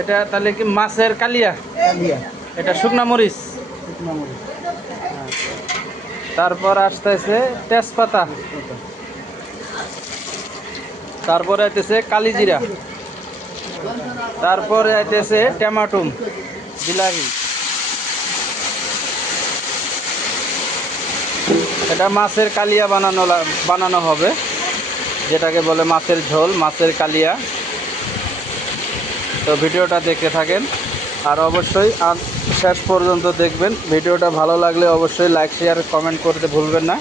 এটা তাহলে কি মাছের কালিয়া? এটা শুকনা মরিচ? তারপর আসতেছে তেজপাতা। তারপরে আইতেছে কালিজিরা। তারপরে আইতেছে টমাটুম বিলাহি। এটা মাছের কালিয়া বানানো বানানো হবে যেটাকে বলে মাছের ঝোল মাছের কালিয়া। তো ভিডিওটা দেখতে থাকেন। আর অবশ্যই আর শেষ পর্যন্ত দেখবেন। ভিডিওটা ভালো লাগলে অবশ্যই লাইক শেয়ার কমেন্ট করতে ভুলবেন না।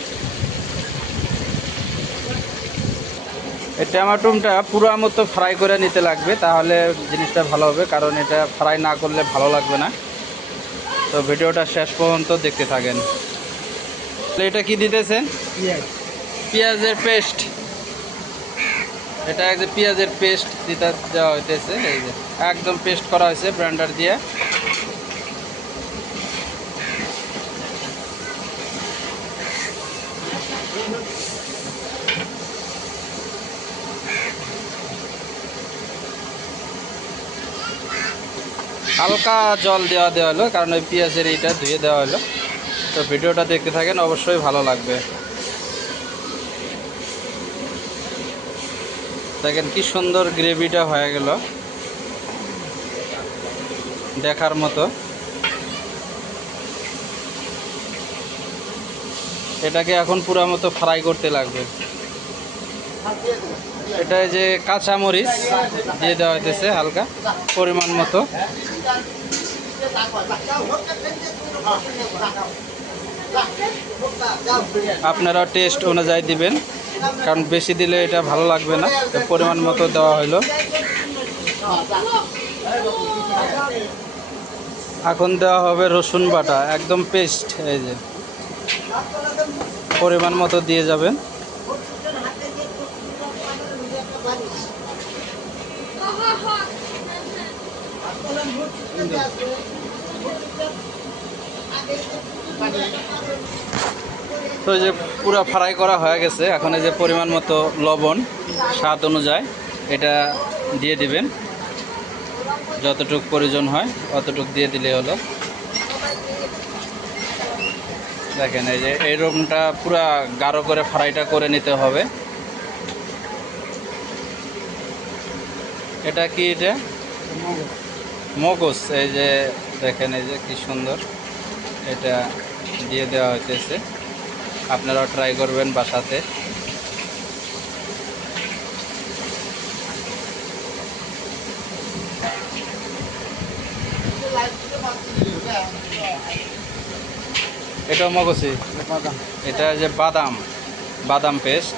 এই টমাটোমটা পুরো মতো ফ্রাই করে নিতে লাগবে তাহলে জিনিসটা ভালো হবে কারণ এটা ফ্রাই না করলে ভালো লাগবে না। তো ভিডিওটা শেষ পর্যন্ত দেখতে থাকেন। তাহলে এটা কি দিতেছেন? পেঁয়াজ। পেঁয়াজের পেস্ট। এটা যে পেঁয়াজের পেস্ট দিতে দেওয়া হইতেছে, এই যে একদম পেস্ট করা হয়েছে ব্র্যান্ডার দিয়ে। হালকা জল দেওয়া দেওয়া হলো, কারণ ওই পেঁয়াজের এইটা ধুয়ে দেওয়া হলো। তো ভিডিওটা দেখতে থাকেন, অবশ্যই ভালো লাগবে। দেখেন কি সুন্দর গ্রেভিটা হয়ে গেল। দেখার মতো। এটাকে এখন পুরো মতো ফ্রাই করতে লাগবে। এটা যে কাঁচা মরিচ দিয়ে দেওয়া হইতেছে হালকা পরিমাণ মতো। আপনারা টেস্ট অনুযায়ী দিবেন, কারণ বেশি দিলে এটা ভালো লাগবে না, পরিমাণ মতো দেওয়া হলো এখন দেওয়া হবে রসুন বাটা, একদম পেস্ট এই যে। পরিমাণ মতো দিয়ে যাবেন। তো এই যে পুরো ফ্রাই করা হয়ে গেছে, এখন এই যে পরিমাণ মতো লবণ, স্বাদ অনুযায়ী এটা দিয়ে দিবেন। যতটুক প্রয়োজন হয়, অতটুক দিয়ে দিলে হলো। দেখেন, এই যে এই রকমটা পুরা গাঢ় করে ফ্রাইটা করে নিতে হবে। এটা কি এটা? মগজ। এই যে দেখেন, এই যে কি সুন্দর। এটা দিয়ে দেওয়া হইতেছে। আপনারাও ট্রাই করবেন বাসাতে। মগজি? বাদাম এটা যে বাদাম বাদাম পেস্ট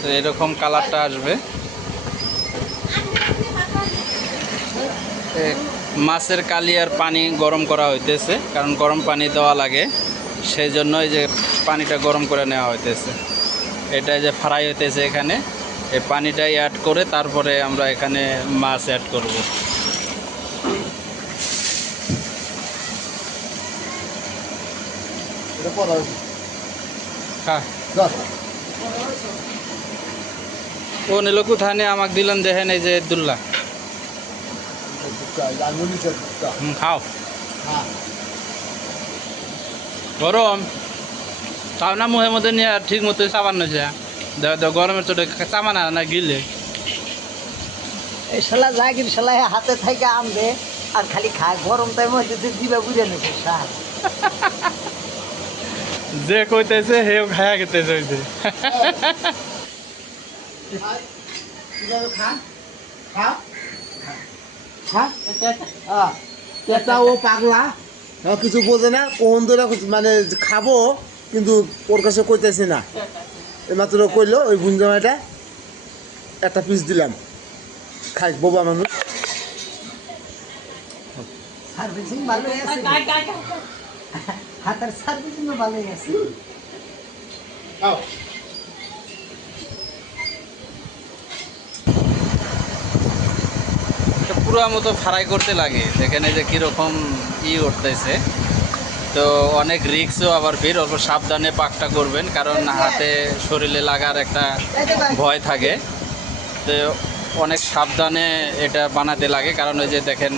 তো এরকম কালারটা আসবে। মাছের কালিয়ার পানি গরম করা হইতেছে কারণ গরম পানি দেওয়া লাগে। সেই জন্য এই যে পানিটা গরম করে নেওয়া হইতেছে। এটা যে ফ্রাই হইতেছে এখানে এই পানিটাই অ্যাড করে তারপরে আমরা এখানে মাছ অ্যাড করব। এটা পড়া হ্যাঁ। ও নিল নিয়ে আমাকে দিলেন দেখেন এই যে দুল্লা। খাও। হ্যাঁ গরম। তাও না মুখের মধ্যে নিয়ে ঠিক মতো সাবান দেখ গরমের চোটে চামান আর না গিলে। এই শালা জাগির শালা হাতে থেকে আনবে আর খালি খায় গরম টাইম হচ্ছে দিবে বুঝে নেছে সার যে কইতেছে হেও খায়া খেতেছে ওই যে কীভাবে খান খা খা হ্যাঁ এটা ও পাগলা ও কিছু বোঝে না কোন ধরে মানে খাব কিন্তু ওর কাছে কইতেছি না। এইমাত্র কইলো ওই গুঞ্জামাটা একটা পিস দিলাম। খাই বোবা মানুষ। সার্ভিসিং ভালোই আছে। হাতের সার্ভিসিং ভালোই আছে। পুরো মতো ফ্রাই করতে লাগে। এখানে যে কীরকম ই উঠতেছে। তো অনেক রিক্সও আবার ভিড় অল্প সাবধানে পাকটা করবেন, কারণ হাতে শরীরে লাগার একটা ভয় থাকে। তো অনেক সাবধানে এটা বানাতে লাগে, কারণ ওই যে দেখেন,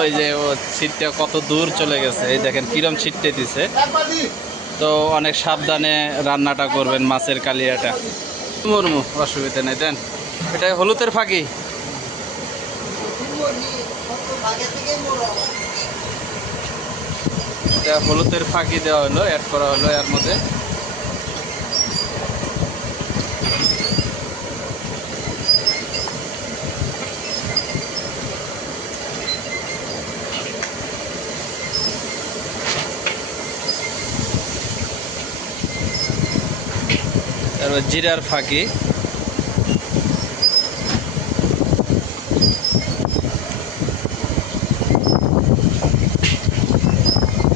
ওই যে ও ছিটটা কত দূর চলে গেছে। এই দেখেন কিরম ছিটতে দিছে। তো অনেক সাবধানে রান্নাটা করবেন, মাছের কালিয়াটা। মুরমু, অসুবিধা নেই, দেন। এটা হলুদের ফাঁকি। এটা হলুদের ফাঁকি দেওয়া হলো অ্যাড করা হলো এর মধ্যে জিরার ফাঁকি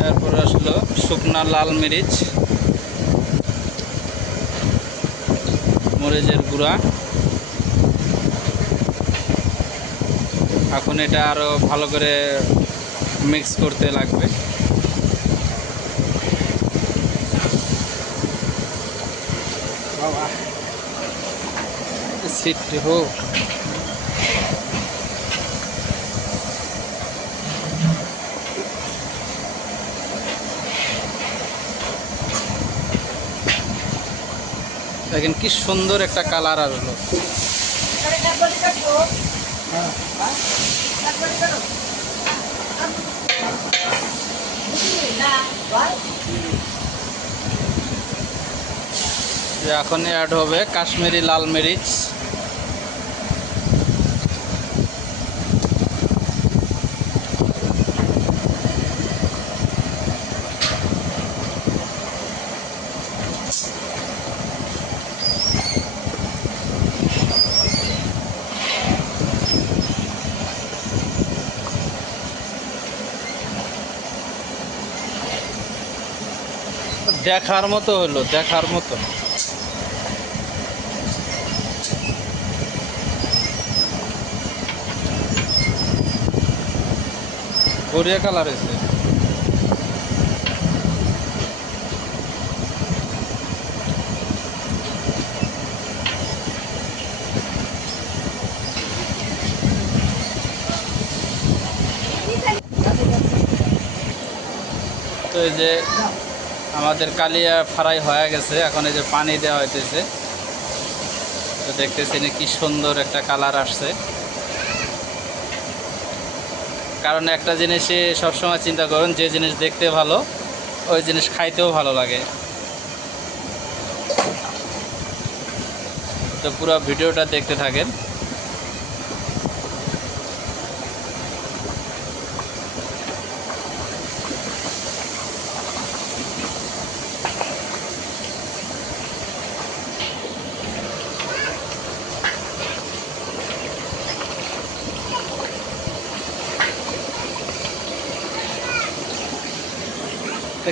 তারপর আসলো শুকনা লাল মরিচ, মরিচের গুঁড়া। এখন এটা আরও ভালো করে মিক্স করতে লাগবে। সিট হোক। দেখেন কি সুন্দর একটা কালার আসলো। এখন অ্যাড হবে কাশ্মীরি লাল মরিচ। দেখার মতো হলো দেখার মতো। গড়িয়া কালার হয়েছে। তো এই যে আমাদের কালিয়া ফ্রাই হয়ে গেছে, এখন এই যে পানি দেওয়া হইতেছে। তো দেখতেছি না কি সুন্দর একটা কালার আসছে। কারণ একটা জিনিসই সবসময় চিন্তা করুন, যে জিনিস দেখতে ভালো, ওই জিনিস খাইতেও ভালো লাগে। তো পুরো ভিডিওটা দেখতে থাকেন।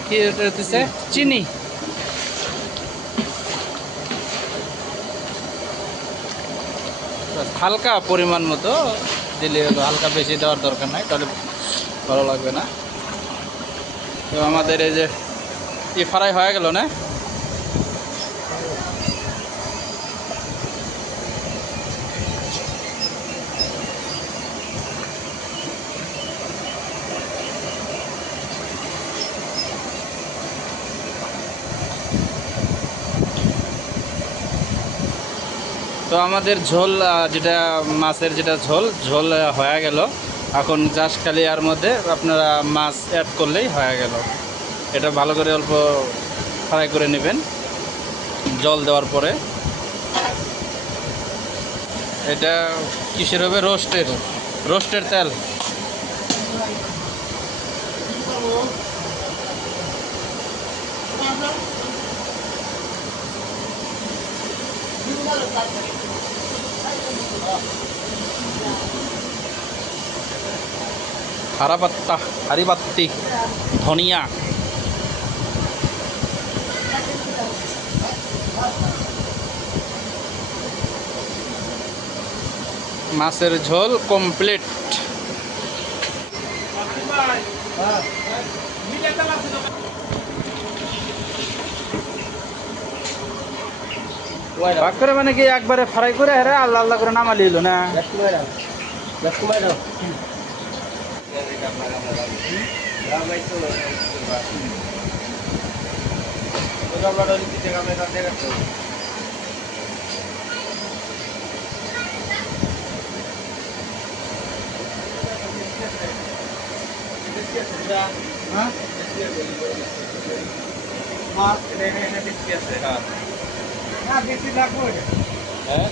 কি হতেছে চিনি। হালকা পরিমাণ মতো দিলে হলো হালকা বেশি দেওয়ার দরকার নাই, তাহলে ভালো লাগবে না। তো আমাদের এই যে ই ফ্রাই হয়ে গেল না? তো আমাদের ঝোল যেটা মাছের যেটা ঝোল ঝোল হয়ে গেল। এখন চাষ খালি আর মধ্যে আপনারা মাছ অ্যাড করলেই হয়ে গেল। এটা ভালো করে অল্প ফ্রাই করে নেবেন, জল দেওয়ার পরে। এটা কিসের হবে? রোস্টের রোস্টের তেল। হারা পাত্তা হারি ধনিয়া। মাছের ঝোল কমপ্লিট ভাগ করে মানে কি একবারে ফ্রাই করে হেরে আল্লাহ আল্লাহ করে নামা লিল না? হ্যাঁ? হ্যাঁ? হ্যাঁ? Ah, desci da. É?